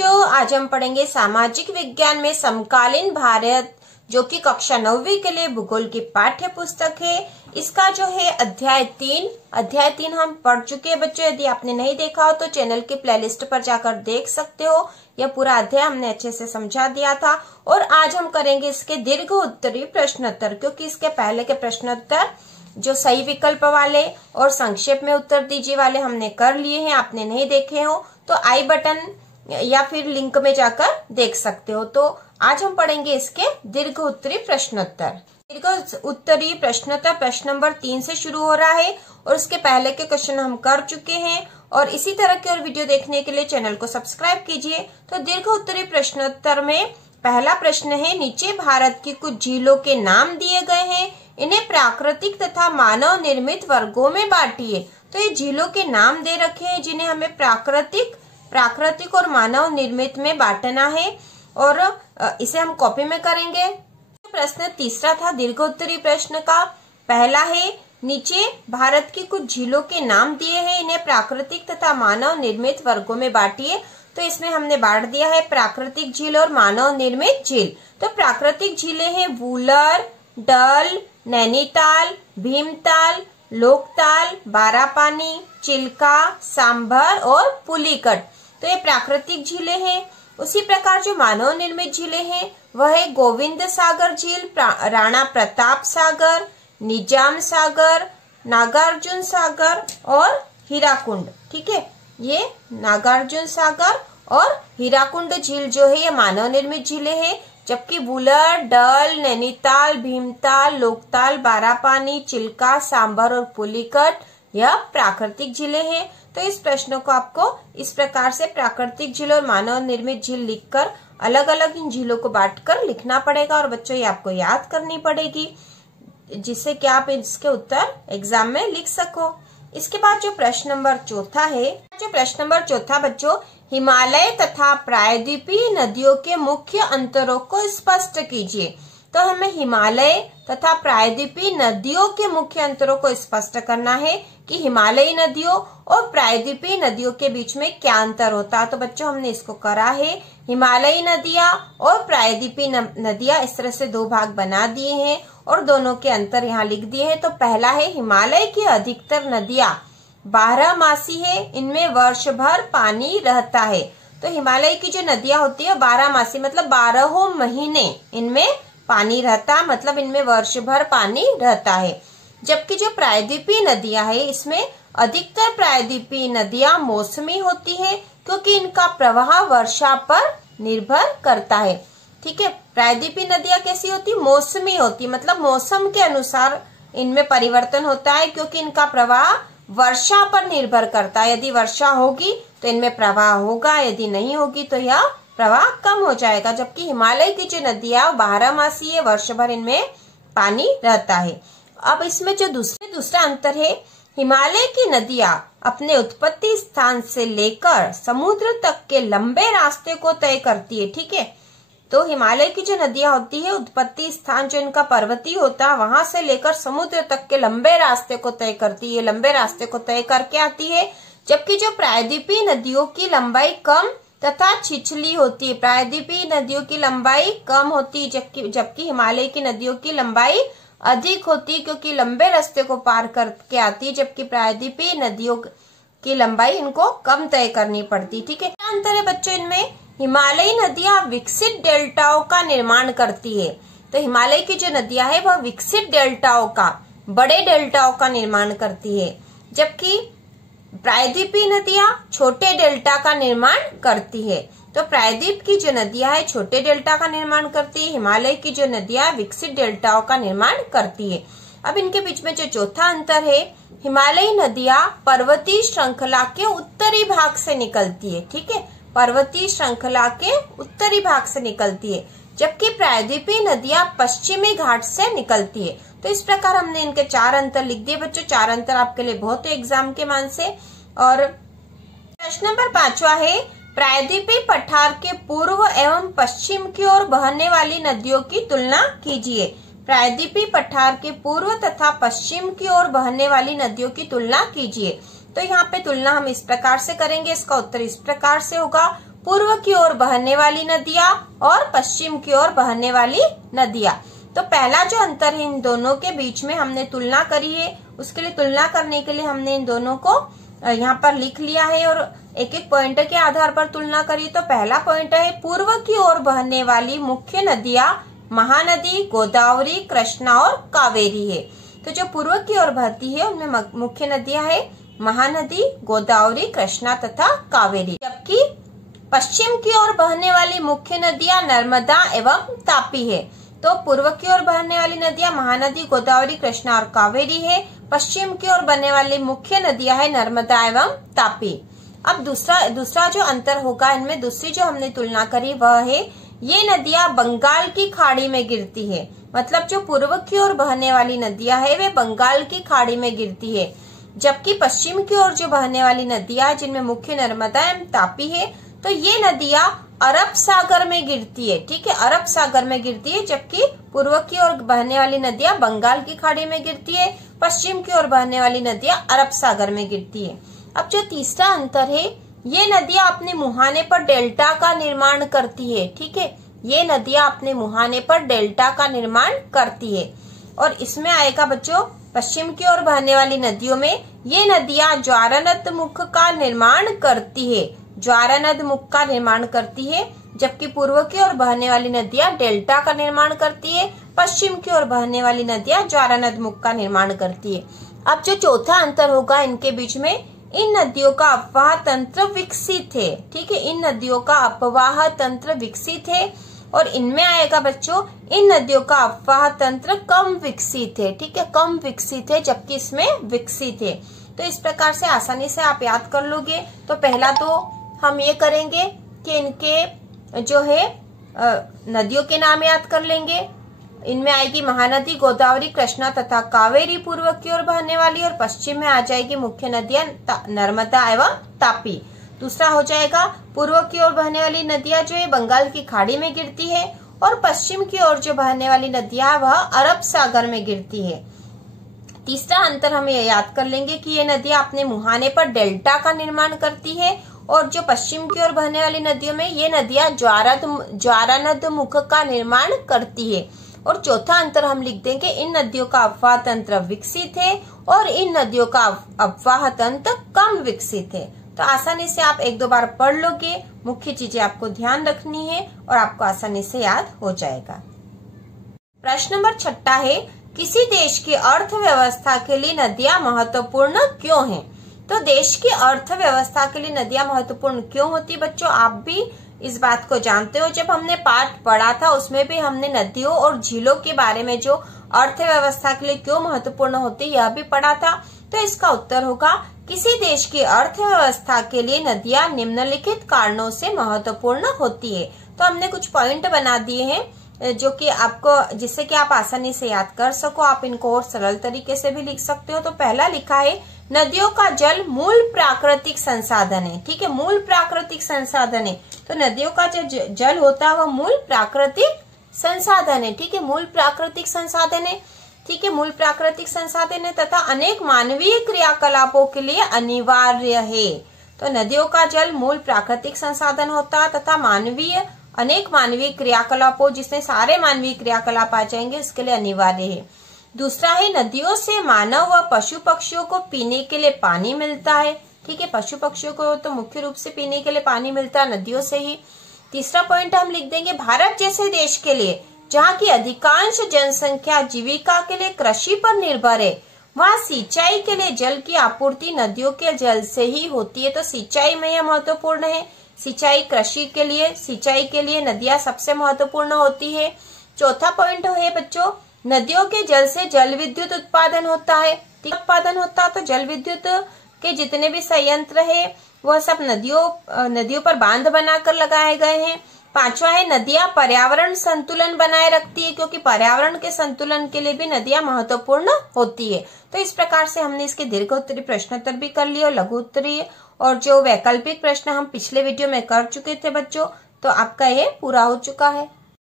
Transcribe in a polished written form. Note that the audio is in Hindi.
बच्चों, आज हम पढ़ेंगे सामाजिक विज्ञान में समकालीन भारत, जो कि कक्षा 9वीं के लिए भूगोल की पाठ्य पुस्तक है। इसका जो है अध्याय 3 हम पढ़ चुके हैं बच्चों। यदि आपने नहीं देखा हो तो चैनल की प्लेलिस्ट पर जाकर देख सकते हो। यह पूरा अध्याय हमने अच्छे से समझा दिया था। और आज हम करेंगे इसके दीर्घ उत्तरीय प्रश्नोत्तर, क्योंकि इसके पहले के प्रश्नोत्तर जो सही विकल्प वाले और संक्षेप में उत्तर दीजिए वाले हमने कर लिए हैं। आपने नहीं देखे हो तो आई बटन या फिर लिंक में जाकर देख सकते हो। तो आज हम पढ़ेंगे इसके दीर्घ उत्तरीय प्रश्नोत्तर। दीर्घ उत्तरीय प्रश्नोत्तर प्रश्न नंबर 3 से शुरू हो रहा है और उसके पहले के क्वेश्चन हम कर चुके हैं। और इसी तरह के और वीडियो देखने के लिए चैनल को सब्सक्राइब कीजिए। तो दीर्घ उत्तरीय प्रश्नोत्तर में पहला प्रश्न है, नीचे भारत की कुछ झीलों के नाम दिए गए हैं, इन्हें प्राकृतिक तथा मानव निर्मित वर्गों में बांटिए। तो ये झीलों के नाम दे रखे हैं जिन्हें हमें प्राकृतिक और मानव निर्मित में बांटना है और इसे हम कॉपी में करेंगे। प्रश्न तीसरा था दीर्घ उत्तरीय प्रश्न का। पहला है, नीचे भारत की कुछ झीलों के नाम दिए हैं, इन्हें प्राकृतिक तथा मानव निर्मित वर्गों में बांटिए। तो इसमें हमने बांट दिया है प्राकृतिक झील और मानव निर्मित झील। तो प्राकृतिक झीलें हैं वूलर, डल, नैनीताल, भीमताल, लोकताल, बारापानी, चिल्का, सांभर और पुलिकट। तो ये प्राकृतिक झीलें हैं। उसी प्रकार जो मानव निर्मित झीलें हैं वह है गोविंद सागर झील, राणा प्रताप सागर, निजाम सागर, नागार्जुन सागर और हीराकुंड। ठीक है, ये नागार्जुन सागर और हीराकुंड झील जो है ये मानव निर्मित झीलें हैं। जबकि वूलर, डल, नैनीताल, भीमताल, लोकताल, बारापानी, चिल्का, सांभर और पुलिकट यह प्राकृतिक झीलें हैं। तो इस प्रश्न को आपको इस प्रकार से प्राकृतिक झील और मानव निर्मित झील लिखकर अलग अलग इन झीलों को बांटकर लिखना पड़ेगा। और बच्चों ये आपको याद करनी पड़ेगी, जिससे कि आप इसके उत्तर एग्जाम में लिख सको। इसके बाद जो प्रश्न नंबर चौथा है, बच्चों, हिमालय तथा प्रायद्वीपीय नदियों के मुख्य अंतरों को स्पष्ट कीजिए। तो हमें हिमालय तथा प्रायद्वीपीय नदियों के मुख्य अंतरों को स्पष्ट करना है कि हिमालयी नदियों और प्रायद्वीपीय नदियों के बीच में क्या अंतर होता है। तो बच्चों हमने इसको करा है, हिमालयी नदियां और प्रायद्वीपीय नदियां इस तरह से दो भाग बना दिए हैं और दोनों के अंतर यहाँ लिख दिए हैं। तो पहला है, हिमालय की अधिकतर नदियां 12मासी है, इनमें वर्ष भर पानी रहता है। तो हिमालय की जो नदियां होती है 12मासी मतलब 12 महीने इनमें पानी रहता, मतलब इनमें वर्ष भर पानी रहता है। जबकि जो प्रायद्वीपीय नदियां है इसमें अधिकतर प्रायद्वीपीय नदियां मौसमी होती है, क्योंकि इनका प्रवाह वर्षा पर निर्भर करता है। ठीक है, प्रायद्वीपीय नदियां कैसी होती, मौसमी होती, मतलब मौसम के अनुसार इनमें परिवर्तन होता है, क्योंकि इनका प्रवाह वर्षा पर निर्भर करता है। यदि वर्षा होगी तो इनमें प्रवाह होगा, यदि नहीं होगी तो यह प्रवाह कम हो जाएगा। जबकि हिमालय की जो नदियां 12मासी है, वर्ष भर इनमें पानी रहता है। अब इसमें जो दूसरा अंतर है, हिमालय की नदियां अपने उत्पत्ति स्थान से लेकर समुद्र तक के लंबे रास्ते को तय करती है। ठीक है, तो हिमालय की जो नदियां होती है उत्पत्ति स्थान जो इनका पर्वतीय होता है वहां से लेकर समुद्र तक के लंबे रास्ते को तय करती है, लंबे रास्ते को तय करके आती है। जबकि जो प्रायद्वीपीय नदियों की लंबाई कम तथा छिछली होती है, प्रायद्वीपीय नदियों की लंबाई कम होती है, जबकि हिमालय की नदियों की लंबाई अधिक होती है, क्योंकि लंबे रास्ते को पार करके आती है। जबकि प्रायद्वीपीय नदियों की लंबाई इनको कम तय करनी पड़ती। ठीक है, क्या अंतर है बच्चों इनमें, हिमालयी नदियां विकसित डेल्टाओं का निर्माण करती है। तो हिमालय की जो नदियां है वह विकसित डेल्टाओं का, बड़े डेल्टाओं का निर्माण करती है, जबकि प्रायद्वीपीय नदियां छोटे डेल्टा का निर्माण करती है। तो प्रायद्वीप की जो नदियां है छोटे डेल्टा का निर्माण करती है, हिमालय की जो नदियां विकसित डेल्टाओं का निर्माण करती है। अब इनके बीच में जो चौथा अंतर है, हिमालयी नदियां पर्वतीय श्रृंखला के उत्तरी भाग से निकलती है। ठीक है, पर्वतीय श्रृंखला के उत्तरी भाग से निकलती है, जबकि प्रायद्वीपीय नदियां पश्चिमी घाट से निकलती है। तो इस प्रकार हमने इनके 4 अंतर लिख दिए बच्चों। 4 अंतर आपके लिए बहुत है एग्जाम के मान से। और प्रश्न नंबर 5वां है, प्रायद्वीपीय पठार के पूर्व एवं पश्चिम की ओर बहने वाली नदियों की तुलना कीजिए। प्रायद्वीपीय पठार के पूर्व तथा पश्चिम की ओर बहने वाली नदियों की तुलना कीजिए। तो यहाँ पे तुलना हम इस प्रकार से करेंगे, इसका उत्तर इस प्रकार से होगा, पूर्व की ओर बहने वाली नदियां और पश्चिम की ओर बहने वाली नदियां। तो पहला जो अंतर है इन दोनों के बीच में हमने तुलना करी है, उसके लिए तुलना करने के लिए हमने इन दोनों को यहाँ पर लिख लिया है और एक एक पॉइंट के आधार पर तुलना करी। तो पहला पॉइंट है पूर्व की ओर बहने वाली मुख्य नदियां महानदी, गोदावरी, कृष्णा और कावेरी है। तो जो पूर्व की ओर बहती है उनमें मुख्य नदियां है महानदी, गोदावरी, कृष्णा तथा कावेरी। जबकि पश्चिम की ओर बहने वाली मुख्य नदियां नर्मदा एवं तापी है। तो पूर्व की ओर बहने वाली नदियां महानदी, गोदावरी, कृष्णा और कावेरी है। पश्चिम की ओर बहने वाली मुख्य नदियां है नर्मदा एवं तापी। अब दूसरा जो अंतर होगा इनमें, दूसरी जो हमने तुलना करी वह है ये नदियां बंगाल की खाड़ी में गिरती है। मतलब जो पूर्व की ओर बहने वाली नदियां है वे बंगाल की खाड़ी में गिरती है, जबकि पश्चिम की ओर जो बहने वाली नदियां जिनमें मुख्य नर्मदा एवं तापी है तो ये नदियां अरब सागर में गिरती है। ठीक है, अरब सागर में गिरती है, जबकि पूर्व की ओर बहने वाली नदियां बंगाल की खाड़ी में गिरती है, पश्चिम की ओर बहने वाली नदियां अरब सागर में गिरती है। अब जो तीसरा अंतर है, ये नदियां अपने मुहाने पर डेल्टा का निर्माण करती है। ठीक है, ये नदियां अपने मुहाने पर डेल्टा का निर्माण करती है। और इसमें आएगा बच्चों पश्चिम की ओर बहने वाली नदियों में ये नदियां ज्वारनद मुख का निर्माण करती है, ज्वारनद मुख का निर्माण करती है, जबकि पूर्व की ओर बहने वाली नदियां डेल्टा का निर्माण करती है, पश्चिम की ओर बहने वाली नदियां ज्वारनद मुख का निर्माण करती है। अब जो चौथा अंतर होगा इनके बीच में, इन नदियों का अपवाह तंत्र विकसित है। ठीक है, इन नदियों का अपवाह तंत्र विकसित है और इनमें आएगा बच्चों इन नदियों का अपवाह तंत्र कम विकसित है। ठीक है, कम विकसित है, जबकि इसमें विकसित है। तो इस प्रकार से आसानी से आप याद कर लोगे। तो पहला तो हम ये करेंगे कि इनके जो है नदियों के नाम याद कर लेंगे। इनमें आएगी महानदी, गोदावरी, कृष्णा तथा कावेरी पूर्व की ओर बहने वाली, और पश्चिम में आ जाएगी मुख्य नदियां नर्मदा एवं तापी। दूसरा हो जाएगा पूर्व की ओर बहने वाली नदियां जो है बंगाल की खाड़ी में गिरती है, और पश्चिम की ओर जो बहने वाली नदियां वह अरब सागर में गिरती है। तीसरा अंतर हम ये याद कर लेंगे कि ये नदियां अपने मुहाने पर डेल्टा का निर्माण करती है, और जो पश्चिम की ओर बहने वाली नदियों में ये नदियां ज्वारनद मुख का निर्माण करती है। और चौथा अंतर हम लिख देंगे इन नदियों का अपवाह तंत्र विकसित है और इन नदियों का अपवाह तंत्र कम विकसित है। तो आसानी से आप एक दो बार पढ़ लोगे, मुख्य चीजें आपको ध्यान रखनी है और आपको आसानी से याद हो जाएगा। प्रश्न नंबर 6 है, किसी देश की अर्थव्यवस्था के लिए नदियां महत्वपूर्ण क्यों हैं? तो देश की अर्थव्यवस्था के लिए नदियां महत्वपूर्ण क्यों होती बच्चों, आप भी इस बात को जानते हो। जब हमने पाठ पढ़ा था उसमें भी हमने नदियों और झीलों के बारे में जो अर्थव्यवस्था के लिए क्यों महत्वपूर्ण होती है यह भी पढ़ा था। तो इसका उत्तर होगा किसी देश की अर्थव्यवस्था के लिए नदियां निम्नलिखित कारणों से महत्वपूर्ण होती है। तो हमने कुछ पॉइंट बना दिए हैं जो कि आपको, जिससे कि आप आसानी से याद कर सको। आप इनको और सरल तरीके से भी लिख सकते हो। तो पहला लिखा है नदियों का जल मूल प्राकृतिक संसाधन है। ठीक है, मूल प्राकृतिक संसाधन है। तो नदियों का जो जल होता है वह मूल प्राकृतिक संसाधन है। ठीक है, मूल प्राकृतिक संसाधन है। ठीक है, मूल प्राकृतिक संसाधन है तथा अनेक मानवीय क्रियाकलापों के लिए अनिवार्य है। तो नदियों का जल मूल प्राकृतिक संसाधन होता है तथा अनेक मानवीय क्रियाकलापों, जिसमें सारे मानवीय क्रियाकलाप आ जाएंगे, उसके लिए अनिवार्य है। दूसरा है नदियों से मानव व पशु पक्षियों को पीने के लिए पानी मिलता है। ठीक है, पशु पक्षियों को तो मुख्य रूप से पीने के लिए पानी मिलता है नदियों से ही। तीसरा पॉइंट हम लिख देंगे भारत जैसे देश के लिए जहाँ की अधिकांश जनसंख्या जीविका के लिए कृषि पर निर्भर है, वहाँ सिंचाई के लिए जल की आपूर्ति नदियों के जल से ही होती है। तो सिंचाई में यह महत्वपूर्ण है। सिंचाई कृषि के लिए, सिंचाई के लिए नदियां सबसे महत्वपूर्ण होती है। चौथा पॉइंट है बच्चों, नदियों के जल से जल विद्युत उत्पादन होता है। उत्पादन होता है तो जल विद्युत के जितने भी संयंत्र है वह सब नदियों पर बांध बनाकर लगाए गए हैं। पांचवा है नदियां पर्यावरण संतुलन बनाए रखती है, क्योंकि पर्यावरण के संतुलन के लिए भी नदियां महत्वपूर्ण होती है। तो इस प्रकार से हमने इसके दीर्घोत्तरीय प्रश्नोत्तर भी कर लिए और लघु उत्तरीय और जो वैकल्पिक प्रश्न हम पिछले वीडियो में कर चुके थे बच्चों, तो आपका ये पूरा हो चुका है।